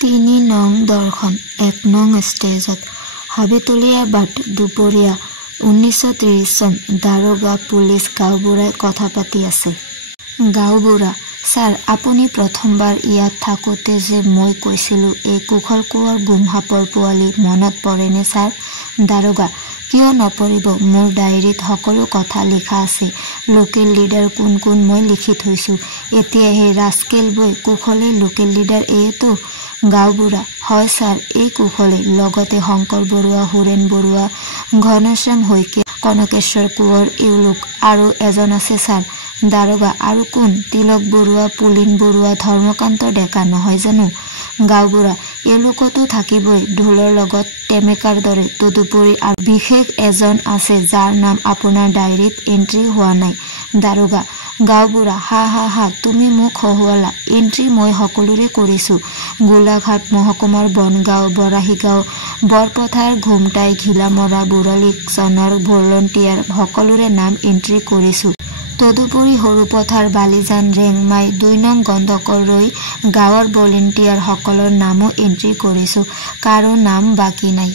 তিনি নং দৰ্শন 1 নং ষ্টেজত হাবিতলীয়া বাট দুপৰীয়া 1930 চন দাৰোগা পুলিচ গাঁওবুঢ়াই কথা পাতি আছে। গাঁওবুঢ়া, ছাৰ, আপুনি প্ৰথমবাৰ ইয়াত থাকোঁতে যে মই কৈছিলোঁ এই কুশল কোঁৱৰ গুমসাপৰ পোৱালি মনত পৰেনে ছাৰ? দাৰোগা, কিয় নপৰিব? মোৰ ডায়েৰীত সকলো কথা লিখা আছে। লোকেল লিডাৰ কোন কোন মই লিখি থৈছোঁ। এতিয়া সেই ৰাস্কেল বৈ কুশলে লোকেল লিডাৰ এইটো? গাঁওবুঢ়া, হয় ছাৰ, এই কুশলে, লগতে শংকৰ বৰুৱা, সুৰেণ বৰুৱা, ঘনশ্যাম শইকীয়া, কনকেশ্বৰ কোঁৱৰ, এওঁলোক আৰু এজন আছে ছাৰ। দাৰোগা, আৰু কোন? তিলক বৰুৱা, পুলিন বৰুৱা, ধৰ্মকান্ত ডেকা নহয় জানো? গাঁওবুঢ়া, এওঁলোকতো থাকিবই, ঢোলৰ লগত টেমেকাৰ দৰে। তদুপৰি আৰু বিশেষ এজন আছে যাৰ নাম আপোনাৰ ডায়েৰীত এণ্ট্ৰি হোৱা নাই। দাৰোগা, গাঁওবুঢ়া, হা হা হা, তুমি মোক হহুৱালা। এণ্ট্ৰি মই সকলোৰে কৰিছোঁ। গোলাঘাট মহকুমাৰ বনগাঁও, বৰাহীগাঁও, বৰপথাৰ, ঘুমটাই, ঘিলামৰা, বুৰলী চনৰ ভলণ্টিয়াৰ সকলোৰে নাম এণ্ট্ৰি কৰিছোঁ। তদুপৰি সৰুপথাৰ, বালিজান, ৰেংমাই, 2 নং গণ্ডকৰ ৰৈ গাঁৱৰ ভলণ্টিয়াৰ সকলৰ নামো এণ্ট্ৰি কৰিছোঁ। কাৰো নাম বাকী নাই।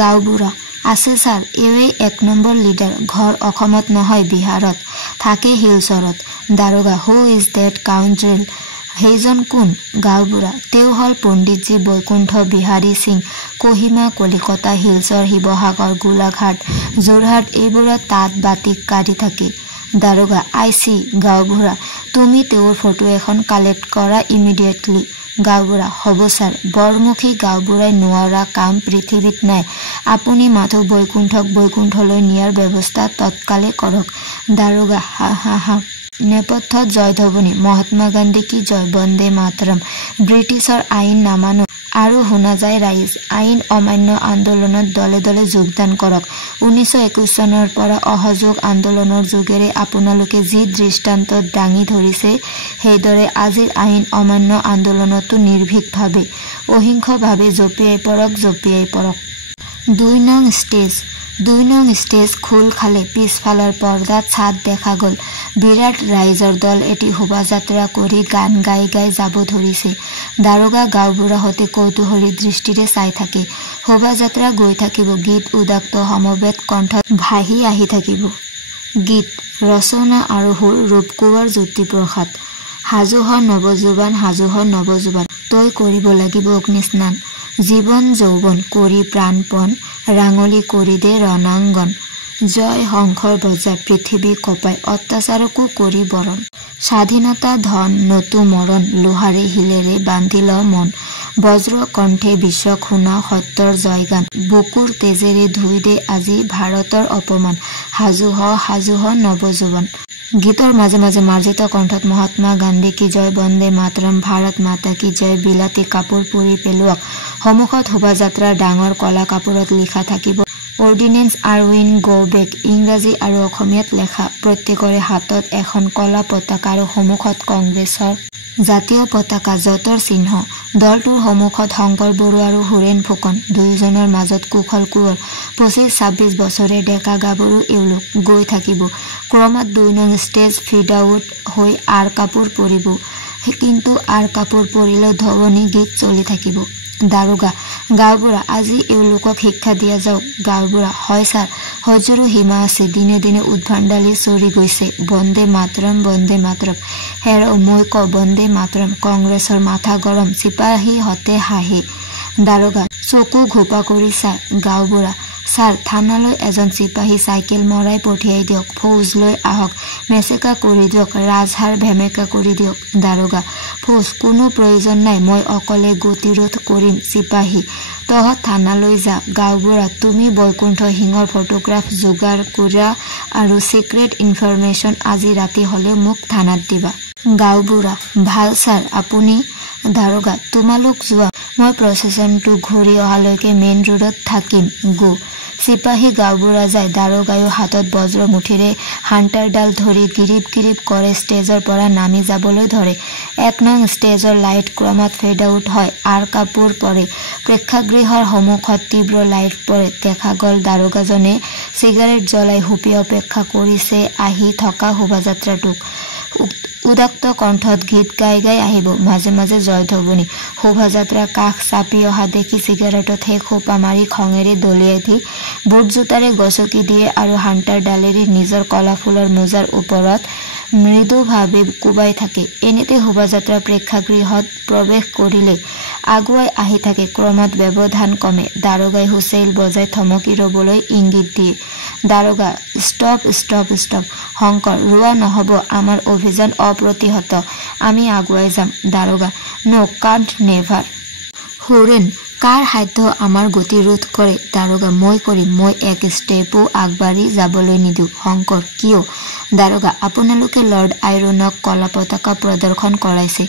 গাঁওবুঢ়া, আছে ছাৰ, এওঁৱেই 1 নম্বৰ লিডাৰ। ঘৰ অসমত নহয়, বিহাৰত, থাকে শিলচৰত। দাৰোগা, হু ইজ ডেট কাউণ্ট্ৰেল? সেইজন কোন? গাঁওবুঢ়া, তেওঁ হ'ল পণ্ডিতজী বৈকুণ্ঠ বিহাৰী সিং। কহিমা, কলিকতা, শিলচৰ, শিৱসাগৰ, গোলাঘাট, যোৰহাট এইবোৰত তাঁত বাতিক কাঢ়ি থাকে। দাৰোগা, আই চি। গাঁওবুঢ়া, তুমি তেওঁৰ ফটো এখন কালেক্ট কৰা ইমিডিয়েটলি। গাঁওবুঢ়া, হ'ব ছাৰ। বৰমুখী গাঁওবুঢ়াই নোৱাৰা কাম পৃথিৱীত নাই। আপুনি মাথো বৈকুণ্ঠক বৈকুণ্ঠলৈ নিয়াৰ ব্যৱস্থা তৎকালে কৰক। দাৰোগা, হা হা হা। নেপথ্যত জয়ধ্বনি, মহাত্মা গান্ধী কি জয়, বন্দে মাতৰম, ব্ৰিটিছৰ আইন নামানো, আৰু শুনা যায় ৰাইজ, আইন অমান্য আন্দোলনত দলে দলে যোগদান কৰক। 1921 চনৰ পৰা অসহযোগ আন্দোলনৰ যোগেৰে আপোনালোকে যি দৃষ্টান্তত দাঙি ধৰিছে, সেইদৰে আজিৰ আইন অমান্য আন্দোলনতো নিৰ্ভীকভাৱে, অহিংসভাৱে জঁপিয়াই পৰক। 2 নং ষ্টেজ। 2 নং ষ্টেজ খোল খালে পিছফালৰ পৰ্দাত ছাদ দেখা গ'ল। বিৰাট ৰাইজৰ দল এটি শোভাযাত্ৰা কৰি গান গাই গাই যাব ধৰিছে। দাৰোগা গাঁওবুঢ়াহঁতে কৌতূহলী দৃষ্টিৰে চাই থাকে। শোভাযাত্ৰা গৈ থাকিব, গীত উদাত্ত সমবেত কণ্ঠত ভাহি আহি থাকিব। গীত ৰচনা আৰু সুৰ ৰূপকোঁৱৰ জ্যোতিপ্ৰসাদ। সাজু হ নৱযুৱান, সাজু হ নৱযুৱান, তই কৰিব লাগিব অগ্নিস্নান, জীৱন যৌৱন কৰি প্ৰাণপণ, ৰাঙলী কৰি দে ৰণাংগন, জয় শংখৰ বজাই পৃথিৱী কপাই, অত্যাচাৰকো কৰি বৰণ, স্বাধীনতা ধন নতু মৰণ, লোহাৰে শিলেৰে বান্ধি ল মন, বজ্ৰ কণ্ঠে বিশ্বক শুনা সত্যৰ জয়গান, বুকুৰ তেজেৰে ধুই দে আজি ভাৰতৰ অপমান, সাজু হ নৱযুৱান। গীতৰ মাজে মাজে মাৰ্জিত কণ্ঠত মহাত্মা গান্ধী কি জয়, বন্দে মাতৰম, ভাৰত মাতা কি জয়, বিলাতী কাপোৰ পুৰি পেলোৱাক। সন্মুখত শোভাযাত্ৰাৰ ডাঙৰ কলা কাপোৰত লিখা থাকিব অৰ্ডিনেন্স আৰ উইন গ বেক, ইংৰাজী আৰু অসমীয়াত লেখা। প্ৰত্যেকৰে হাতত এখন কলা পতাকা আৰু সন্মুখত কংগ্ৰেছৰ জাতীয় পতাকা, জতৰ চিহ্ন। দলটোৰ সন্মুখত শংকৰ বৰুৱা আৰু সুৰেণ ফুকন, দুয়োজনৰ মাজত কুশল কোঁৱৰ। 25-26 বছৰে ডেকা গাভৰু এওঁলোক। গৈ থাকিব ক্ৰমাৎ 2 নং ষ্টেজ ফিড আউট হৈ আৰ কাপোৰ পৰিব, কিন্তু আৰ কাপোৰ পৰিলেও ধ্বনি গীত চলি থাকিব। দাৰোগা, গাঁওবুঢ়া, আজি এওঁলোকক শিক্ষা দিয়া যাওক। গাঁওবুঢ়া, হয় ছাৰ, সহ্যৰো সীমা আছে, দিনে দিনে উদ্ভণ্ডালি চৰি গৈছে। বন্দে মাতৰম, বন্দে মাতৰম, হেৰ মই ক বন্দে মাতৰম, কংগ্ৰেছৰ মাথা গৰম, চিপাহীহঁতে হাঁহে। দাৰোগা, চকু ঘোপা কৰি চাই। গাঁওবুঢ়া, ছাৰ, থানালৈ এজন চিপাহী চাইকেল মৰাই পঠিয়াই দিয়ক, ফৌজ লৈ আহক, মেচেকা কৰি দিয়ক, ৰাজহাৰ ভেমেকা কৰি দিয়ক। দাৰোগা, ফৌজ কোনো প্ৰয়োজন নাই, মই অকলে গতিৰোধ কৰিম। চিপাহী, তহঁত থানালৈ যা। গাঁওবুঢ়া, তুমি বৈকুণ্ঠ সিঙৰ ফটোগ্ৰাফ যোগাৰ কৰা আৰু ছিক্ৰেট ইনফৰমেশ্যন আজি ৰাতি হ'লে মোক থানাত দিবা। গাঁওবুঢ়া, ভাল ছাৰ, আপুনি? দাৰোগা, তোমালোক যোৱা, মই প্ৰচেছনটো ঘূৰি অহালৈকে মেইন ৰোডত থাকিম। গো। চিপাহী গাঁওবুঢ়া যায়। দাৰোগায়ো হাতত বজ্ৰ মুঠিৰে হাণ্টাৰডাল ধৰি গিৰিপ গিৰিপ কৰে ষ্টেজৰ পৰা নামি যাবলৈ ধৰে। 1 নং ষ্টেজৰ লাইট ক্ৰমাৎ ফেড আউট হয়, আৰ কাপোৰ পৰে। প্ৰেক্ষাগৃহৰ সন্মুখত তীব্ৰ লাইট পৰে। দেখা গ'ল দাৰোগাজনে চিগাৰেট জ্বলাই হুপি অপেক্ষা কৰিছে আহি থকা শোভাযাত্ৰাটোক। উদাক্ত কণ্ঠত গীত গাই গাই আহিব, মাজে মাজে জয়ধ্বনি। শোভাযাত্ৰা কাষ চাপি অহা দেখি চিগাৰেটত শেষ সোপা মাৰি খঙেৰে দলিয়াই দি বুট জোতাৰে গচকি দিয়ে আৰু হাণ্টাৰ ডালেৰে নিজৰ কলা ফুলৰ মোজাৰ ওপৰত মৃদুভাৱে কোবাই থাকে। এনেতে শোভাযাত্ৰা প্ৰেক্ষাগৃহত প্ৰৱেশ কৰিলে আগুৱাই আহি থাকে। ক্ৰমত ব্যৱধান কমে। দাৰোগাই হুছেইল বজাই থমকি ৰবলৈ ইংগিত দিয়ে। দাৰোগা, ষ্টপ ষ্টপ ষ্টপ। শংকৰ, ৰোৱা নহ'ব, আমাৰ অভিযান অপ্ৰতিহত, আমি আগুৱাই যাম। দাৰোগা, নো কাণ্ট নেভাৰ। হুৰেন, কাৰ সাধ্য আমাৰ গতি ৰোধ কৰে? দাৰোগা, মই কৰিম, মই এক ষ্টেপো আগবাঢ়ি যাবলৈ নিদিওঁ। শংকৰ, কিয়? দাৰোগা, আপোনালোকে লৰ্ড আইৰণক কলা পতাকা প্ৰদৰ্শন কৰাইছে,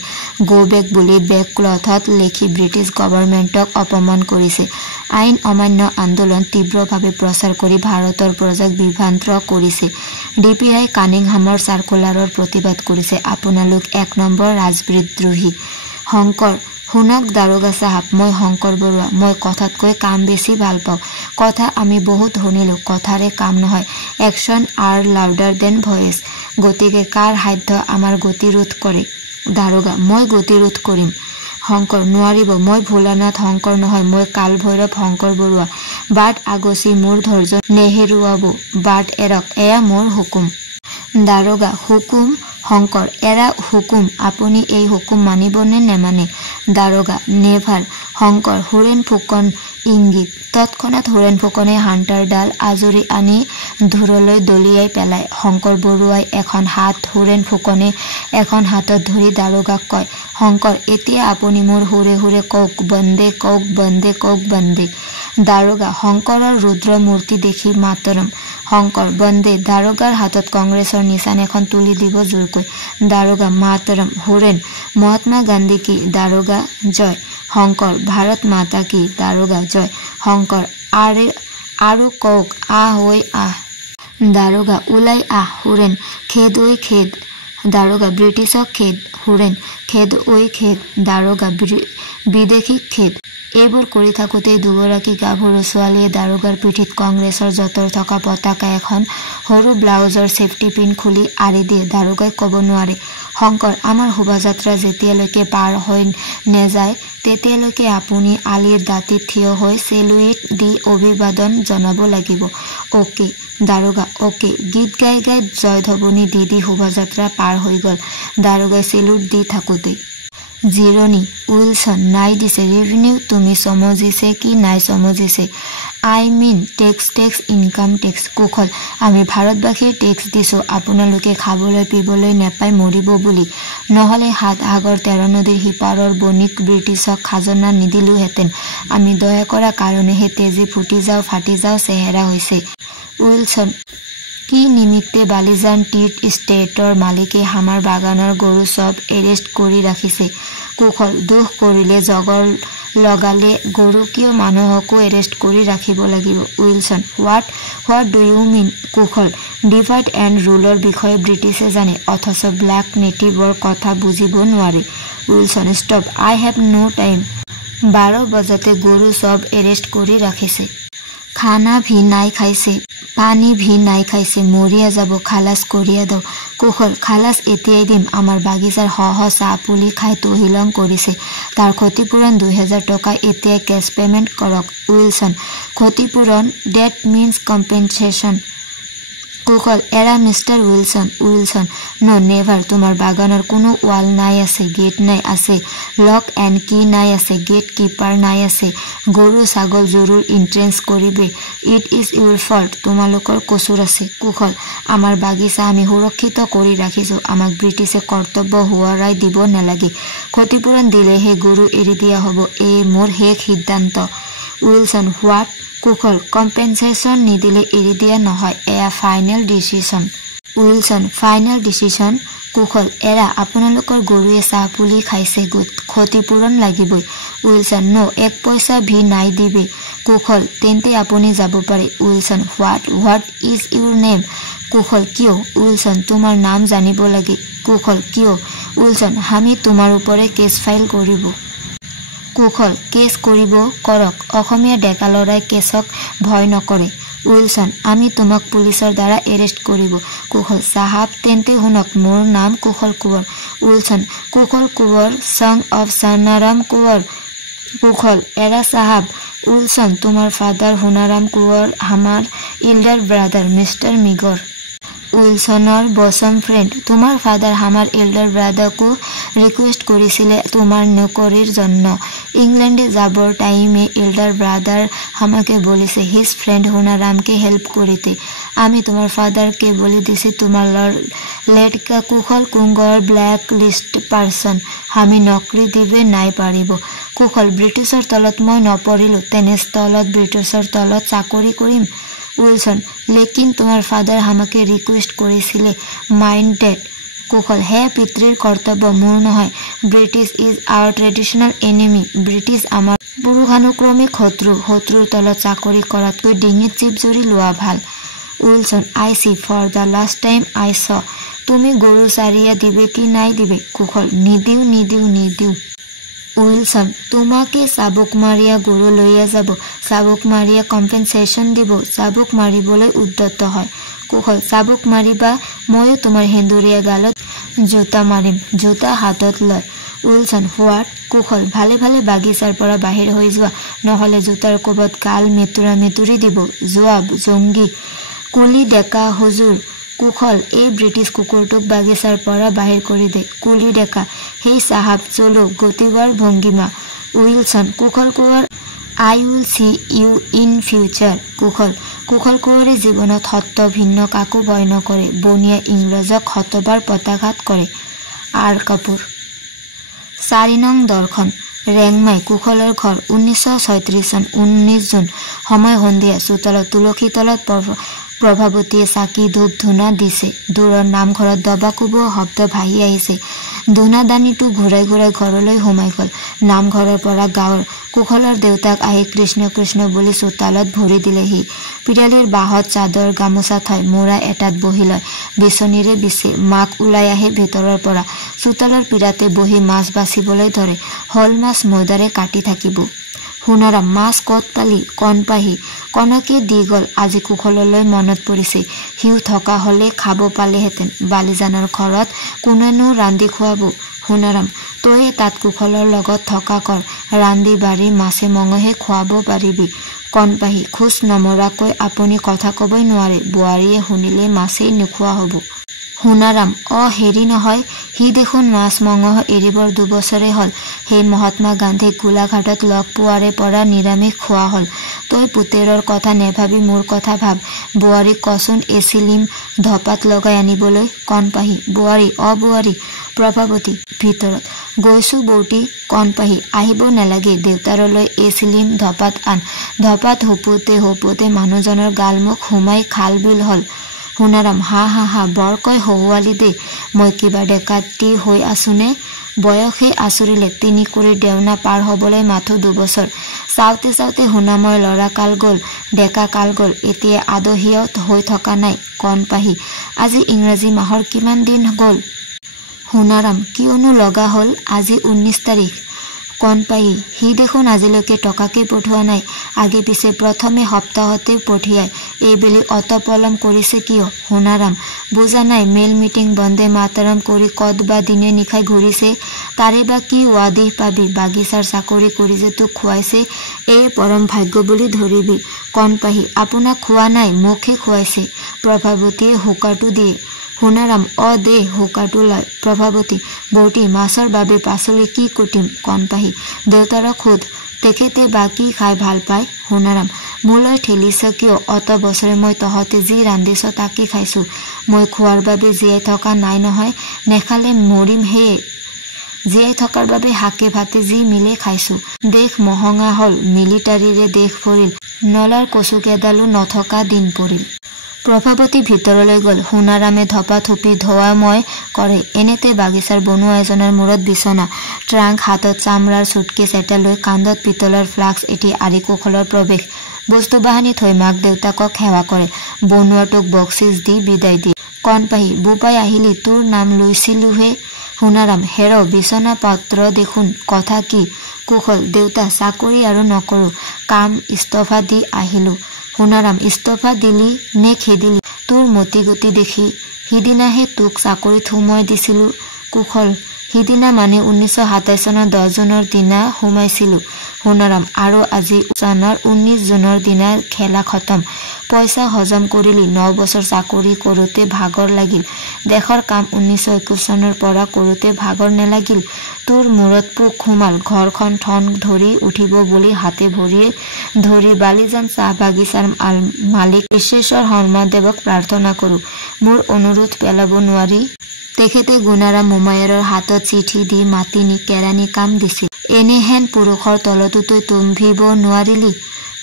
গো বেক বুলি বেক ক্লথত লিখি ব্ৰিটিছ গভৰ্ণমেণ্টক অপমান কৰিছে, আইন অমান্য আন্দোলন তীব্ৰভাৱে প্ৰচাৰ কৰি ভাৰতৰ প্ৰজাক বিভ্ৰান্ত কৰিছে, DPI কানিংহামৰ চাৰ্কুলাৰৰ প্ৰতিবাদ কৰিছে। আপোনালোক 1 নম্বৰ ৰাজবিদ্ৰোহী। শংকৰ, শুনক দাৰোগা চাহাব, মই শংকৰ বৰুৱা, মই কথাতকৈ কাম বেছি ভাল পাওঁ। কথা আমি বহুত শুনিলোঁ, কথাৰে কাম নহয়। Action are louder than voice. গতিকে কাৰ সাধ্য আমাৰ গতি ৰোধ কৰে? দাৰোগা, মই গতি ৰোধ কৰিম। শংকৰ, নোৱাৰিব, মই ভোলানাথ শংকৰ নহয়, মই কাল ভৈৰৱ শংকৰ বৰুৱা। বাট আগচি মোৰ ধৈৰ্য নেহেৰুৱাব, বাট এৰক, এয়া মোৰ হুকুম। দাৰোগা, হুকুম? শংকৰ, এৰা হুকুম, আপুনি এই হুকুম মানিব নে নেমানে? দাৰোগা, নেভাৰ। শংকৰ, হুৰেণ ফুকন ইংগিত। তৎক্ষণাৎ হুৰেণ ফুকনে হাণ্টাৰডাল আজৰি আনি ধূৰলৈ দলিয়াই পেলায়। শংকৰ বৰুৱাই এখন হাত, হুৰেণ ফুকনে এখন হাতত ধৰি দাৰোগাক কয়, শংকৰ, এতিয়া আপুনি মোৰ হুৰে হুৰে কওক, বন্দে কওক, বন্দে কওক, বন্দে। দাৰোগা, শংকৰৰ ৰুদ্ৰ মূৰ্তি দেখি মাতৰম। শংকৰ, বন্দে। দাৰোগাৰ হাতত কংগ্ৰেছৰ নিচান এখন তুলি দিব জোৰকৈ। দাৰোগা, মাতৰম। হুৰেণ, মহাত্মা গান্ধী কি? দাৰোগা, জয়। শংকৰ, ভাৰত মাতা কি? দাৰোগা, জয়। শংকৰ, আৰু কওক, আহ ঐ আহ। দাৰোগা, ওলাই আহ। হুৰেণ, খেদ ঐ খেদ। দাৰোগা, ব্ৰিটিছক খেদ। হুৰেণ, খেদ ঐ খেদ। দাৰোগা, বিদেশীক খেদ। এইবোৰ কৰি থাকোঁতেই দুগৰাকী গাভৰু ছোৱালীয়ে দাৰোগাৰ পিঠিত কংগ্ৰেছৰ যঁতৰ থকা পতাকা এখন সৰু ব্লাউজৰ ছেফটি পিন খুলি আঁৰি দিয়ে। দাৰোগাই ক'ব নোৱাৰে। শংকৰ, আমাৰ শোভাযাত্ৰা যেতিয়ালৈকে পাৰ হৈ নেযায় তেতিয়ালৈকে আপুনি আলিৰ দাঁতিত থিয় হৈ চেলুৱেট দি অভিবাদন জনাব লাগিব। অ'কে। দাৰোগা, অ'কে। গীত গাই গাই জয়ধ্বনি দি দি শোভাযাত্ৰা পাৰ হৈ গ'ল। দাৰোগাই চেলুট দি থাকোঁতেই জিৰণি। উইলছন, নাই দিছে ৰেভিনিউ, তুমি সমজিছে কি নাই সমজিছে? I mean tax income tax. Kushal, আমি ভাৰতবাসীৰ টেক্স দিছোঁ, আপোনালোকে খাবলৈ পিবলৈ নেপাই মৰিব বুলি, নহ'লে 7 সাগৰ 13 নদীৰ সিপাৰৰ বণিক ব্ৰিটিছক খাজনা নিদিলোহেঁতেন। আমি দয়া কৰা কাৰণেহে তেজি ফুটি যাওঁ, ফাটি যাওঁ চেহেৰা হৈছে। উইলছন, কি নিমিত্তে বালিজান টিট ষ্টেটৰ মালিকে আমাৰ বাগানৰ গৰু চব এৰেষ্ট কৰি ৰাখিছে? কুশল, দোষ কৰিলে জগৰ লগালে গৰু কিয় মানুহকো এৰেষ্ট কৰি ৰাখিব লাগিব? Wilson, what do you mean? Kushal, divide and ৰুলৰ বিষয়ে ব্ৰিটিছে জানে, অথচ ব্লেক নেটিভৰ কথা বুজিব নোৱাৰে। Wilson, stop, I have no time. 12 বজাতে গৰু চব এৰেষ্ট কৰি ৰাখিছে। খানা ভি নাই খাইছে, পানী ভি নাই খাইছে, মৰিয়া যাব, খালাচ কৰিয়া দাও। কুশল, খালাচ এতিয়াই দিম। আমাৰ বাগিচাৰ চাহ পুলি খাই তহিলং কৰিছে, তাৰ ক্ষতিপূৰণ 2000 টকা এতিয়াই কেছ পেমেণ্ট কৰক। উইলছন, ক্ষতিপূৰণ, ডেট মিনছ কম্পেনচেশ্যন। কুশল, এৰা মিষ্টাৰ উইলছন। উইলছন, নো নেভাৰ। তোমাৰ বাগানৰ কোনো ৱাল নাই আছে, গেট নাই আছে, লক এণ্ড কি নাই আছে, গেট কিপাৰ নাই আছে, গৰু ছাগল জৰুৰ ইণ্ট্ৰেঞ্চ কৰিবে, ইট ইজ ইউৰ ফল্ট, তোমালোকৰ কচুৰ আছে। কুশল, আমাৰ বাগিচা আমি সুৰক্ষিত কৰি ৰাখিছোঁ, আমাক ব্ৰিটিছে কৰ্তব্য সোঁৱৰাই দিব নালাগে, ক্ষতিপূৰণ দিলেহে গৰু এৰি দিয়া হ'ব, এই মোৰ শেষ সিদ্ধান্ত। Wilson, what? কুশল, কম্পেনচেশ্যন নিদিলে এৰি দিয়া নহয়, এয়া final decision. Wilson, final decision? Kushal, এৰা, আপোনালোকৰ গৰুৱে চাহ পুলি খাইছে, ক্ষতিপূৰণ লাগিবই। উইলছন, নো, 1 পইচা ভি নাই দিবে। কুশল, তেন্তে আপুনি যাব পাৰে। Wilson, what is your name? Kushal, কিয়? উইলছন, তোমাৰ নাম জানিব লাগে। কুশল, কিয়? উইলছন, আমি তোমাৰ ওপৰে কেছ ফাইল কৰিব। কুশল, কেছ কৰিব, কৰক, অসমীয়া ডেকা ল'ৰাই কেছক ভয় নকৰে। উইলসন আমি তোমাক পুলিচৰ দ্বাৰা এৰেষ্ট কৰিব কুশল সাহাব তেন্তে শুনক মোৰ নাম কুশল কোঁৱৰ উইলসন কুশল কোঁৱৰ সং অফ সোনাৰাম কোঁৱৰ কুশল এৰা সাহাব উইলসন তোমাৰ ফাদাৰ সোনাৰাম কোঁৱৰ আমাৰ elder brother mister মিগৰ উইলসনৰ Vasam friend তোমাৰ ফাদাৰ আমাৰ এল্ডাৰ ব্ৰাদাৰকো ৰিকোয়েস্ট কৰেছিলে তোমাৰ নকৰিৰ জন্য ইংল্যান্ডে যাবৰ টাইমে এল্ডাৰ ব্ৰাদাৰ আমাকে বলেছে হিজ ফ্ৰেন্ড সোনাৰামকে হেল্প কৰিতে আমি তোমাৰ ফাদাৰকে বলে দিছি তোমাৰ লেটকা কুশল কুঁৱৰ ব্ল্যাক লিস্ট পাৰ্সন আমি নকৰি দিবে নাই পাৰিব কুশল ব্ৰিটিছৰ তলত মই নপৰিলো তেনেস্থলত ব্ৰিটিছৰ তলত চাকৰি কৰিম উইলসন লেকিন তোমাৰ ফাদাৰ আমাকে ৰিকোয়েস্ট কৰেছিলে মাইন্ডেড কুশল হে পিতৃৰ কৰ্তব্য মোৰ নহয় British is our traditional enemy British আমাৰ পুৰুষানুক্ৰমিক শত্ৰুৰ তলত চাকৰি কৰাতকৈ ডিঙিত চিপ জৰি লোৱা ভাল Wilson I see for the last time I saw তুমি গৰু চাৰিয়া দিবে কি নাই দিবে কুশল নিদিও উইলসন তোমাকে চাবুক মাৰিয়া গৰু লৈয়া যাব চাবুক মাৰিয়া কম্পেনসেশন দিব চাবুক মাৰিবলৈ উদ্যত হয় কুশল চাবুক মাৰিবা ময়ো তোমাৰ হেন্দুৰীয়া গালত জোতা মাৰিম জোতা হাতত লয় উইলসন হোৱাট কুশল ভালে ভালে বাগিচাৰ পৰা বাহিৰ হৈ যোৱা নহলে জোতাৰ কোবত গাল মেতুৰি দিব জোৱাব জংগী কুলি ডেকা হুজুৰ কুশল এই ব্ৰিটিশ কুকুৰটোক বাগিচাৰ পৰা বাহিৰ কৰি দে কুলি ডেকা হেই সাহাব চলো গতিবৰ ভংগিমা Wilson Kushal Konwar I will see you in future Kushal কোঁৱৰে জীৱনত সত্য ভিন্ন কাকো ভয় নকৰে বনিয়া ইংৰাজক শতবাৰ পতাঘাত কৰে আৰ কাপুৰ 4 নং দৰ্শন ৰেংমাই কুশলৰ ঘৰ 1936 চন 19 জুন সময় সন্ধিয়া চোতালত তুলসী তলত প্ৰভাৱতীয়ে চাকি ধূপ ধূনা দিছে দূৰৰ নামঘৰত দবাকুব শব্দ ভাহি আহিছে ধূনাদানীটো ঘূৰাই ঘৰলৈ সোমাই গল নামঘৰৰ পৰা গাঁৱৰ কুশলৰ দেউতাক আহি কৃষ্ণ কৃষ্ণ বুলি চোতালত ভৰি দিলেহি পিৰালিৰ বাহত চাদৰ গামোচা থৈ মোৰা এটাত বহি লয় বিচনীৰে বিচি মাক ওলাই আহে ভিতৰৰ পৰা চোতালৰ পিৰাতে বহি মাছ বাচিবলৈ ধৰে হল মাছ ময়দাৰে কাটি থাকিব সোণাৰাম মাছ কত পালি কণ পাহি কণকে দি গল আজি কুশললৈ মনত পৰিছে হিউ থকা হলে খাব পালেহেঁতেন বালিজানৰ ঘৰত কোনেনো ৰান্ধি খুৱাব সোণাৰাম তই তাত কুশলৰ লগত থকা কৰ ৰান্ধি বাঢ়ি মাছে মঙহে খুৱাব পাৰিবি কণ পাহি খোজ নমৰাকৈ আপুনি কথা কবই নোৱাৰে বোৱাৰীয়ে শুনিলে মাছেই নোখোৱা হ'ব সোণাৰাম হেৰি নহয় সি দেখোন মাছ মঙহ এৰিবৰ 2 বছৰে হল সেই মহাত্মা গান্ধীক গোলাঘাটত লগ পোৱাৰে পৰা নিৰামিষ খোৱা হল তই পুতেৰৰ কথা নেভাবি মোৰ কথা ভাব বোৱাৰীক কচোন এচিলিম ধপাত লগাই আনিবলৈ কণ পাহি বোৱাৰী প্ৰভাৱতী ভিতৰত গৈছো বৌটি কণ পাহি আহিব নালাগে দেউতাৰলৈ এচিলিম ধপাত আন ধপাত হোপোতে মানুহজনৰ গালমুখ সোমাই খাল বিল হল সোণাৰাম হা বৰকৈ হহুৱালি দে মই কিবা ডেকাতি হৈ আছোনে বয়সে আচৰিলে 3 কুৰি দেওনা পাৰ হবলৈ মাথো 2 বছৰ চাওতে সোণাময় লৰা কাল গল ডেকা কাল গল এতিয়া আদহিয়ত হৈ থকা নাই কণ পাহি আজি ইংৰাজী মাহৰ কিমান দিন গল সোণাৰাম কিয়নো লগা হল আজি 19 তাৰিখ কণ পাহি সি দেখোন আজিলৈকে টকাকে পঠোৱা নাই আগে পিছে প্ৰথমে সপ্তাহতে পঠিয়াই এইবেলি অত পলম কৰিছে কিয় সোণাৰাম বুজা নাই মেল মিটিং বন্দে মাতৰম কৰি কদবা দিনে নিখাই ঘূৰিছে তাৰে বা কি ৱাদিহ পাবি বাগিচাৰ চাকৰি কৰি যে তোক খুৱাইছে এই পৰম ভাগ্য বুলি ধৰিবি কণ পাহি আপোনাক খোৱা নাই মুখে খুৱাইছে প্ৰভাৱতীয়ে হুকাটো দিয়ে সোণাৰাম দে হুকাটো লয় প্ৰভাৱতী বৌটি মাছৰ বাবে পাচলি কি কুটিম কণ পাহি দেউতাৰক সোধ তেখেতে বাকি খাই ভাল পায় সোণাৰাম মোলৈ ঠেলিছ কিয় অত বছৰে মই তহঁতে যি ৰান্ধিছ তাকে খাইছো মই খোৱাৰ বাবে জীয়াই থকা নাই নহয় নেখালে মৰিম হেয়ে জীয়াই থকাৰ বাবে হাকে ভাতে যি মিলে খাইছো দেশ মহঙা হল মিলিটাৰীৰে দেশ ভৰিল নলাৰ কচুকেডালো নথকা দিন পৰিল প্ৰভাৱতী ভিতৰলৈ গল সোণাৰামে ধপা থুপি ধোৱাময় কৰে এনেতে বাগিচাৰ বনুৱা এজনৰ মূৰত বিছনা ট্ৰাংক হাতত চামৰাৰ সুটকেছ এটা লৈ কান্ধত পিতলৰ ফ্লাক্স এটি আৰি কুশলৰ প্ৰৱেশ বস্তু বাহানি থৈ মাক দেউতাকক সেৱা কৰে বনুৱাটোক বক্সিছ দি বিদায় দিয়ে কণ পাহি বোপাই আহিলি তোৰ নাম লৈছিলোহে সোণাৰাম হেৰ বিছনা পত্ৰ দেখোন কথা কি কুশল দেউতা চাকৰি আৰু নকৰো কাম ইস্তফা দি আহিলো সোণাৰাম ইস্তফা দিলি নে খেদিলি তোৰ মতি গতি দেখি সিদিনাহে তোক চাকৰিত সোমাই দিছিলো কুশল সিদিনা মানে 1927 চনৰ 10 জুনৰ দিনা সোমাইছিলো সোণাৰাম আৰু আজি চনৰ 19 জুনৰ দিনা খেলা খতম পইচা হজম কৰিলি 9 বছৰ চাকৰি কৰোতে ভাগৰ লাগিল দেশৰ কাম 1921 চনৰ পৰা কৰোতে ভাগৰ নেলাগিল তোৰ মূৰত পোক খুমাল ঘৰখন ঠন ধৰি উঠিব বুলি হাতে ভৰিয়ে ধৰি বালিজান চাহ বাগিচাৰ মালিক ঈশ্বৰ হৰমাদেৱক প্ৰাৰ্থনা কৰো মোৰ অনুৰোধ পেলাব নোৱাৰি তেখেতে গুণাৰাম মোমায়াৰৰ হাতত চিঠি দি মাতিনি কেৰাণী কাম দিছিল এনেহেন পুৰুষৰ তলতো তই তুম্ভিব নোৱাৰিলি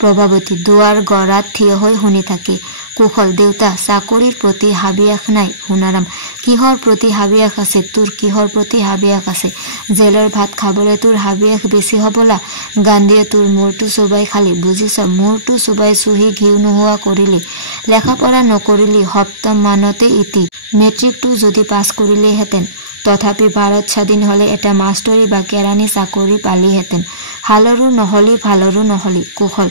প্ৰভাৱতী দুৱাৰ গড়াত থিয় হৈ শুনি থাকে কুশল দেউতা চাকৰিৰ প্ৰতি হাবিয়াস নাই সোণাৰাম কিহৰ প্ৰতি হাবিয়াস আছে তোৰ কিহৰ প্ৰতি হাবিয়াস আছে জেলৰ ভাত খাবলৈ তোৰ হাবিয়াস বেছি হবলা গান্ধীয়ে তোৰ মূৰটো চুবাই খালি বুজিছ মূৰটো চুবাই চুহি ঘিউ নোহোৱা কৰিলে লেখা পঢ়া নকৰিলি সপ্তম মানতে ইতি মেট্ৰিকটো যদি পাছ কৰিলেহেঁতেন তথাপি ভাৰত স্বাধীন হলে এটা মাষ্টৰী বা কেৰাণী চাকৰি পালিহেঁতেন হালৰো নহলি ভালৰো নহলি কুশল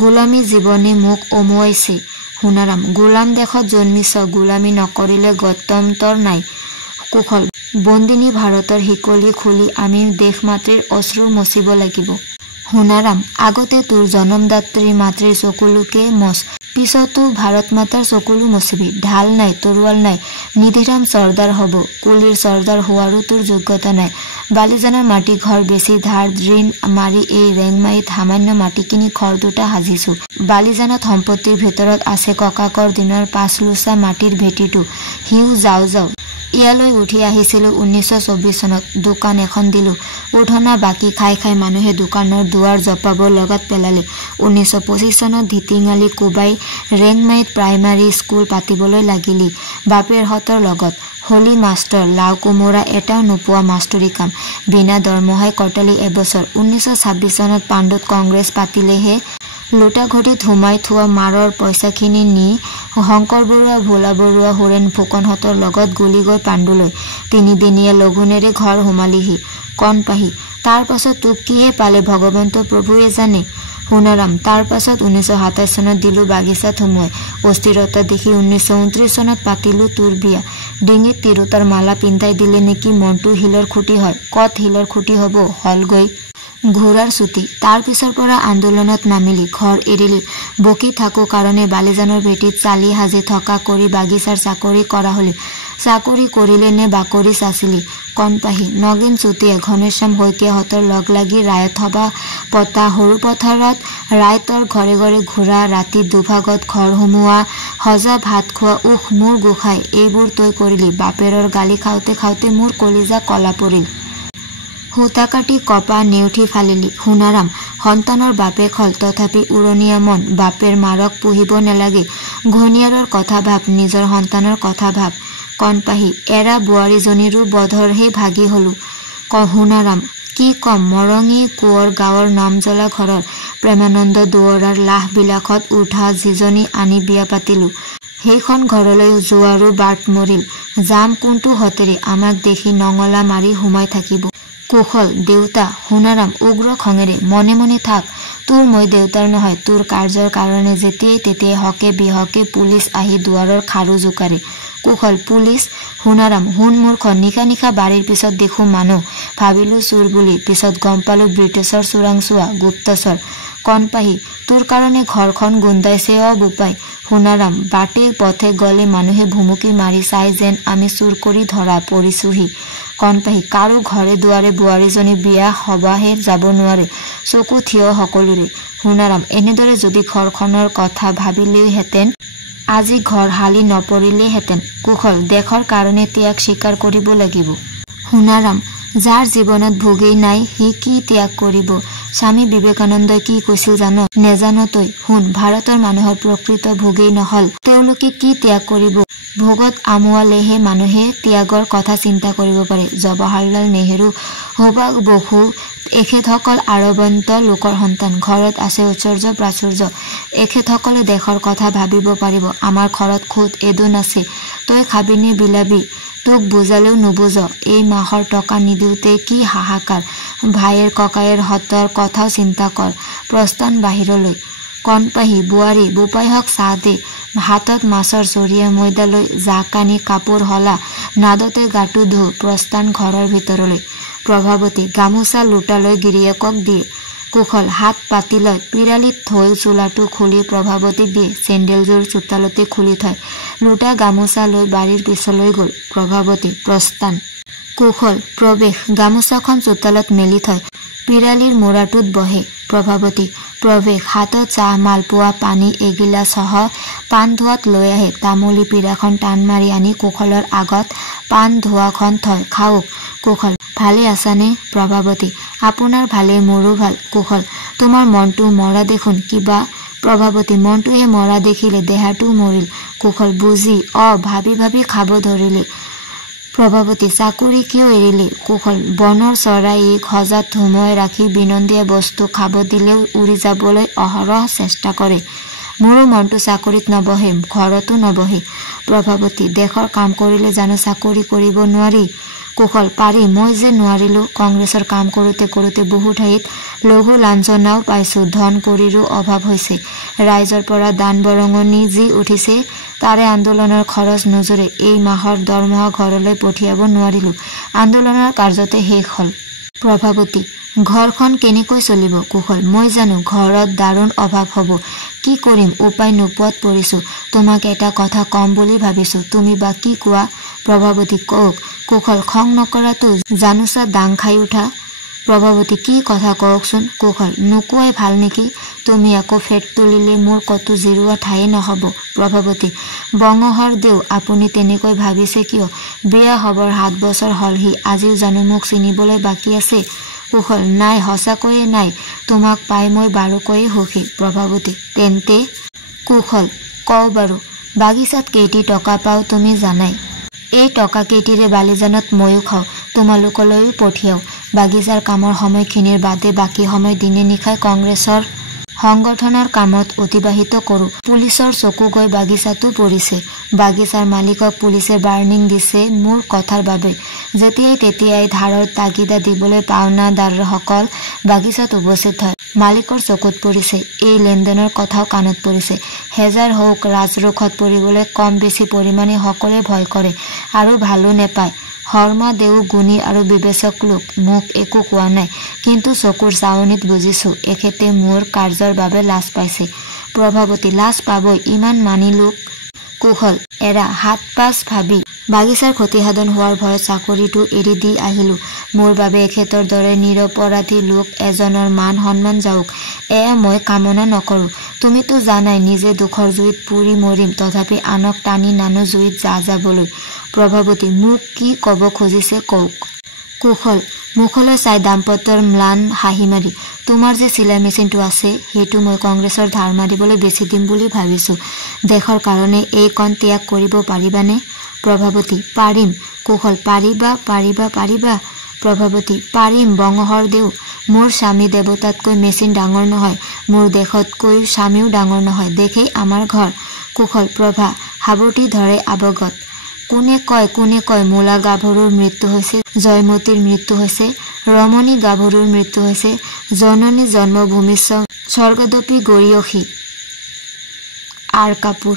গোলামী জীৱনে মোক অমুৱাইছে সোণাৰাম গোলাম দেশত জন্মিছ গোলামী নকৰিলে গত্যন্তৰ নাই কুশল বন্দিনী ভাৰতৰ শিকলি খুলি আমি দেশ মাতৃৰ অশ্ৰু মচিব লাগিব সোণাৰাম আগতে তোৰ জনমদাত্ৰী মাতৃৰ চকুলোকে মচ পিছতো ভাৰত মাতাৰ চকুলো মচিবি ঢাল নাই তৰোৱাল নাই নিধিৰাম চৰ্দাৰ হব কুলিৰ চৰ্দাৰ হোৱাৰো তোৰ যোগ্যতা নাই বালিজানৰ মাটি ঘৰ বেছি ধাৰ ঋণ মাৰি এই ৰেংমাৰীত সামান্য মাটি কিনি ঘৰ দুটা সাজিছো বালিজানত সম্পত্তিৰ ভিতৰত আছে ককাকৰ দিনৰ 5 লোচা মাটিৰ ভেটিটো হিউ যাও যাও ইয়ালৈ উঠি আহিছিলো 1924 চনত দোকান এখন দিলো উঠনা বাকি খাই খাই মানুহে দোকানৰ দুৱাৰ জপাব লগাত পেলালে 1925 চনত ধিটিঙালি কোবাই ৰেংমাৰীত প্ৰাইমাৰী স্কুল পাতিবলৈ লাগিলি বাপেৰ হতৰ লগত হলি মাষ্টৰ লাও কোমোৰা এটাও নোপোৱা মাষ্টৰী কাম বিনা দৰমহাই কটালি এবছৰ 1926 চনত পাণ্ডুত কংগ্ৰেছ পাতিলেহে লোটা ঘটিত সোমাই থোৱা মাৰৰ পইচাখিনি নি শংকৰ বৰুৱা ভোলা বৰুৱা হোৰেন ফুকনহঁতৰ লগত গুলি গৈ পাণ্ডুলৈ 3 দিনীয়া লঘুনেৰে ঘৰ সোমালিহি কণ পাহি তাৰ পাছত তোক কিহে পালে ভগৱন্ত প্ৰভুৱে জানে সোণাৰাম তাৰ পাছত 1927 চনত দিলো বাগিচাত সোমোৱাই অস্থিৰতা দেখি 1929 চনত পাতিলো তোৰ বিয়া ডিঙিত তিৰোতাৰ মালা পিন্ধাই দিলে নেকি মনটো হিলৰ খুটি হয় কত হিলৰ খুটি হব হলগৈ ঘোঁৰাৰ ছুটি তাৰ পিছৰ পৰা আন্দোলনত নামিলি ঘৰ এৰিলি বকি থাকো কাৰণে বালিজানৰ ভেটিত চালি হাজি থকা কৰি বাগিচাৰ চাকৰি কৰা হলি চাকৰি কৰিলে নে বাকৰি চাচিলি কণপাহি নগেন চুতীয়া ঘনেশ্যাম শইকীয়াহঁতৰ লগ লাগি ৰায়ত সভা পতা সৰু পথাৰত ৰাইতৰ ঘৰে ঘৰে ঘূৰা ৰাতি দুভাগত ঘৰ সোমোৱা সজা ভাত খোৱা উখ মোৰ গোসাই এইবোৰ তই কৰিলি বাপেৰৰ গালি খাওঁতে খাওঁতে মোৰ কলিজা কলা পৰিল হুতা কাটি কপা নেউঠি ফালিলি সোণাৰাম সন্তানৰ বাপেক হল তথাপি উৰণীয়া মন বাপেৰ মাৰক পুহিব নেলাগে ঘনিয়াৰৰ কথা ভাব নিজৰ সন্তানৰ কথা ভাব কণপাহি এৰা বোৱাৰীজনীৰো বধৰহে ভাগি হলো সোণাৰাম কি কম মৰঙী কোঁৱৰ গাঁৱৰ নামজ্বলা ঘৰৰ প্ৰেমানন্দ দুৱৰাৰ লাহ বিলাসত উঠা যিজনী আনি বিয়া পাতিলো সেইখন ঘৰলৈ যোৱাৰো বাট মৰিল যাম কোনটো হতেৰে আমাক দেখি নঙলা মাৰি সোমাই থাকিব কুশল দেউতা সোণাৰাম উগ্ৰ খঙেৰে মনে মনে থাক তোৰ মই দেউতাৰ নহয় তোৰ কাৰ্যৰ কাৰণে যেতিয়াই তেতিয়াই হকে বিহকে পুলিচ আহি দুৱাৰৰ খাৰু জোকাৰে কুশল পুলিচ সোণাৰাম শুন মূৰ্খ নিশা নিশা বাৰীৰ পিছত দেখো মানুহ ভাবিলো চোৰ বুলি পিছত গম পালো ব্ৰিটিছৰ চোৰাংচোৱা গুপ্তচৰ কণপাহি তোৰ কাৰণে ঘৰখন গোন্ধাইছে বোপাই সোণাৰাম বাটে পথে গলে মানুহে ভুমুকি মাৰি চাই যেন আমি চুৰ কৰি ধৰা পৰিছোহি কণপাহি কাৰো ঘৰে দুৱাৰে বোৱাৰীজনী বিয়া হবাহে যাব নোৱাৰে চকু থিয় সকলোৰে সোণাৰাম এনেদৰে যদি ঘৰখনৰ কথা ভাবিলেহেঁতেন আজি ঘৰ হালি নপৰিলেহেঁতেন কুশল দেশৰ কাৰণে ত্যাগ স্বীকাৰ কৰিব লাগিব সোণাৰাম যাৰ জীৱনত ভোগেই নাই সি কি ত্যাগ কৰিব স্বামী বিবেকানন্দই কি কৈছিল জানো নেজানো তই শুন ভাৰতৰ মানুহৰ প্ৰকৃত ভোগেই নহল তেওঁলোকে কি ত্যাগ কৰিব ভোগত আমোৱালেহে মানুহে ত্যাগৰ কথা চিন্তা কৰিব পাৰে জৱাহৰলাল নেহেৰু সুভাষ বসু এখেতসকল আৰৱন্ত লোকৰ সন্তান ঘৰত আছে ঐশ্বৰ্য প্ৰাচুৰ্য এখেতসকলে দেশৰ কথা ভাবিব পাৰিব আমাৰ ঘৰত খুদ এদোন আছে তই খাবিনে বিলাবি তোক বুজালেও নুবুজ এই মাহৰ টকা নিদিওঁতে কি হাহাকাৰ ভাইয়েৰ ককায়েৰ হতৰ কথাও চিন্তা কৰ প্ৰস্থান বাহিৰলৈ কণপাহী বোৱাৰী বোপাইহক চাহ দে হাতত মাছৰ চৰিয়া ময়দা লৈ জাকানি কাপোৰ হলা নাদতে গাটো ধো প্ৰস্থান ঘৰৰ ভিতৰলৈ প্ৰভাৱতী গামোচা লোটালৈ গিৰিয়েকক দিয়ে কুশল হাত পাতি লৈ পিৰালিত থৈ চোলাটো খুলি প্ৰভাৱতীক দিয়ে চেণ্ডেলযোৰ চোতালতে খুলি থয় লোটা গামোচা লৈ বাৰীৰ পিছলৈ গ'ল প্ৰভাৱতী প্ৰস্থান কুশল প্ৰৱেশ গামোচাখন চোতালত মেলি থয় পিৰালিৰ মূৰাটোত বহে প্ৰভাৱতী প্ৰৱেশ হাতত চাহ মালপোৱা পানী এগিলা সহ পাণ ধোৱাত লৈ আহে তামুলী পিৰাখন টান মাৰি আনি কুশলৰ আগত পাণ ধোৱাখন থয় খাওক কুশল ভালে আছানে প্ৰভাৱতী আপোনাৰ ভালে মোৰো ভাল কুশল তোমাৰ মনটো মৰা দেখোন কিবা প্ৰভাৱতী মনটোহে মৰা দেখিলে দেহাটো মৰিল কুশল বুজি ভাবি ভাবি খাব ধৰিলে প্ৰভাৱতী চাকৰি কিয় এৰিলে কুশল বনৰ চৰাইক সজাত ধুমুৱাই ৰাখি বিনন্দীয়া বস্তু খাব দিলেও উৰি যাবলৈ অহৰহ চেষ্টা কৰে মোৰো মনটো চাকৰিত নবহে ঘৰতো নবহে প্ৰভাৱতী দেশৰ কাম কৰিলে জানো চাকৰি কৰিব নোৱাৰি কুশল পাৰি মই যে নোৱাৰিলো কংগ্ৰেছৰ কাম কৰোঁতে কৰোঁতে বহু ঠাইত লঘু লাঞ্ছনাও পাইছো ধন কৰিৰো অভাৱ হৈছে ৰাইজৰ পৰা দান বৰঙণি যি উঠিছে তাৰে আন্দোলনৰ খৰচ নজৰে এই মাহৰ দৰমহা ঘৰলৈ পঠিয়াব নোৱাৰিলো আন্দোলনৰ কাৰ্যতে শেষ হ'ল প্ৰভাৱতী ঘৰখন কেনেকৈ চলিব কুশল মই জানো ঘৰত দাৰুণ অভাৱ হ'ব কি কৰিম উপায় নোপোৱাত পৰিছো তোমাক এটা কথা কম বুলি ভাবিছো তুমি বা কি কোৱা প্ৰভাৱতী কওক কুশল খং নকৰাটো জানোচা দাং খাই উঠা প্ৰভাৱতী কি কথা কওকচোন কুশল নোকোৱাই ভাল নেকি তুমি আকৌ ফেট তুলিলে মোৰ কতো জিৰোৱা ঠাই নহ'ব প্ৰভাৱতী বঙহৰ দেউ আপুনি তেনেকৈ ভাবিছে কিয় বিয়া হবৰ 7 বছৰ হলহি আজিও জানো মোক চিনিবলৈ বাকী আছে কুশল নাই সঁচাকৈয়ে নাই তোমাক পাই মই বাৰুকৈয়ে সুখী প্ৰভাৱতী তেন্তে কুশল কওঁ বাৰু বাগিচাত কেইটি টকা পাওঁ তুমি জানাই এই টকা কেইটিৰে বালিজানত ময়ো খাওঁ তোমালোকলৈও পঠিয়াও বাগিচাৰ কামৰ সময়খিনিৰ বাদে বাকী সময় দিনে নিশাই কংগ্ৰেছৰ সংগঠনৰ কামত অতিবাহিত কৰোঁ পুলিচৰ চকু গৈ বাগিচাতো পৰিছে বাগিচাৰ মালিকক পুলিচে বাৰ্ণিং দিছে মোৰ কথাৰ বাবে যেতিয়াই তেতিয়াই ধাৰৰ তাগিদা দিবলৈ পাওনাদাৰসকল বাগিচাত উপস্থিত হয় মালিকৰ চকুত পৰিছে এই লেনদেনৰ কথাও কাণত পৰিছে হেজাৰ হওক ৰাজৰোষত পৰিবলৈ কম বেছি পৰিমাণে সকলোৱে ভয় কৰে আৰু ভালো নেপায় হৰ্মা দেউ গুণী আৰু বিবেচক লোক মোক একো কোৱা নাই কিন্তু চকুৰ চাৱনিত বুজিছো এখেতে মোৰ কাৰ্যৰ বাবে লাজ পাইছে প্ৰভাৱতী লাজ পাবই ইমান মানি লোক কুশল এৰা 7-5 ভাবি বাগিচাৰ ক্ষতিসাধন হোৱাৰ ভয়ত চাকৰিটো এৰি দি আহিলো মোৰ বাবে এখেতৰ দৰে নিৰপৰাধী লোক এজনৰ মান সন্মান যাওক এয়া মই কামনা নকৰো তুমিতো জানাই নিজে দুখৰ জুইত পুৰি মৰিম তথাপি আনক টানি নানো জুইত যাবলৈ প্ৰভাৱতী মোক কি ক'ব খুজিছে কওক কুশল মুখলৈ চাই দাম্পত্যৰ ম্লান হাঁহি মাৰি তোমাৰ যে চিলাই মেচিনটো আছে সেইটো মই কংগ্ৰেছৰ ধাৰ মাৰিবলৈ বেছি দিম বুলি ভাবিছো দেশৰ কাৰণে এই কণ ত্যাগ কৰিব পাৰিবানে প্ৰভাৱতী পাৰিম কুশল পাৰিবা প্ৰভাৱতী পাৰিম বঙহৰ দেউ মোৰ স্বামী দেৱতাতকৈ মেচিন ডাঙৰ নহয় মোৰ দেশতকৈ স্বামীও ডাঙৰ নহয় দেখেই আমাৰ ঘৰ কুশল প্ৰভা হাবুটি ধৰে আৱগত কোনে কয় মূলা গাভৰুৰ মৃত্যু হৈছে জয়মতীৰ মৃত্যু হৈছে ৰমণী গাভৰুৰ মৃত্যু হৈছে জননী জন্মভূমি স্বৰ্গদপী গৰিয়সী আৰ কাপুৰ